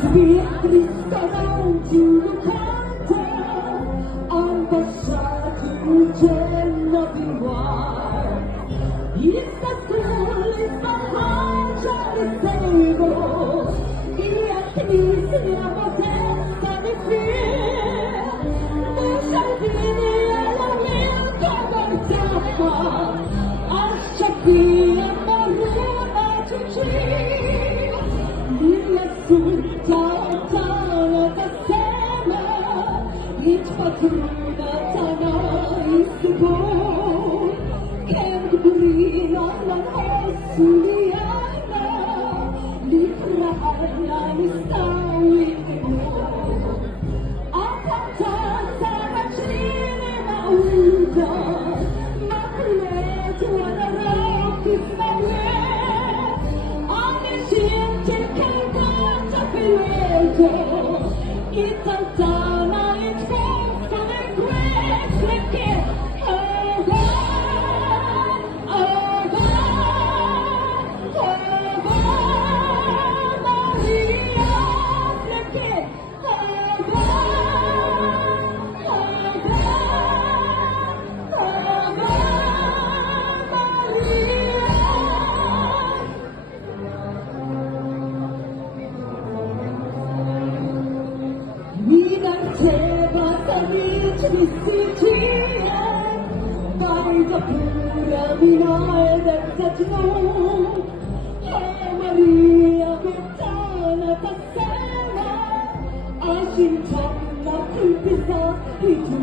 Sweet Cristo non giudicante, ambasciati cielo di guai. Ista sul, ista mangia di sego, ia kniznia potenza di fie, non salvini alla mia cavartappa, ascia via moruna cici. Sultana Tassama, Patruna Tana Isbo, Kendrina Suliana, Liprana Nistawi, Akata Sarachina Nauda, Maclet, Wanara, Kismawe, Omniscient Itantana, it's for the great wicked. Oh God, oh God, oh God, Maria, wicked. Oh God, oh God, oh God, Maria. By the pura vina del Cagno, Maria Bettana Tassana, Ascintana Culpisa Pitu,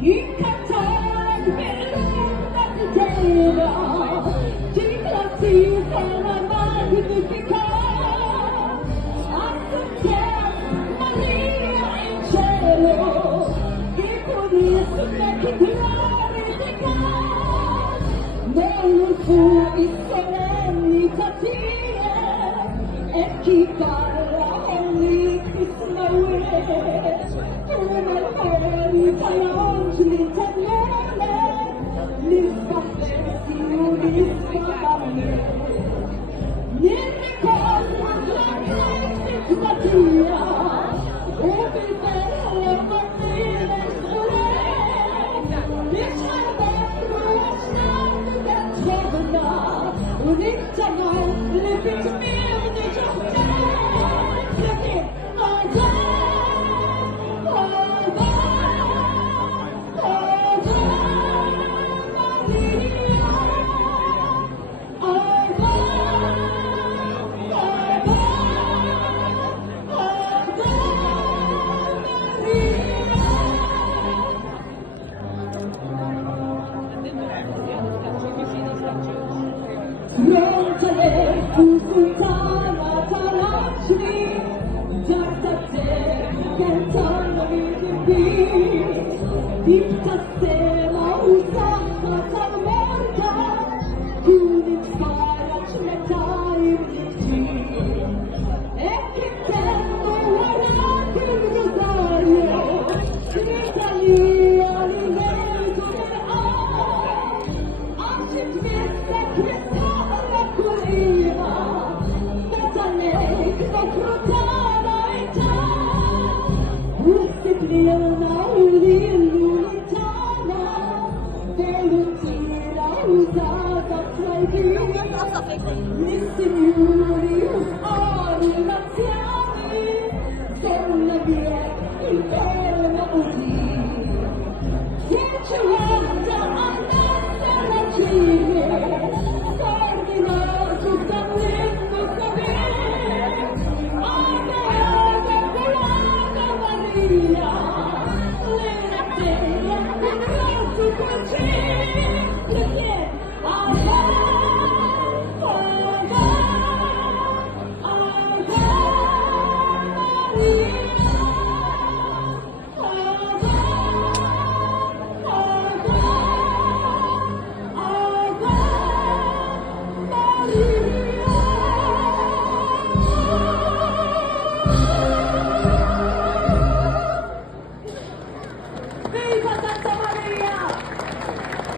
Incantare Belluna Tutela, Giclati Sana Magnifica. Fu solenitatie e chi parla ogni Cristo come merita l'oggi l'italiane li sbattessi, li sbattessi.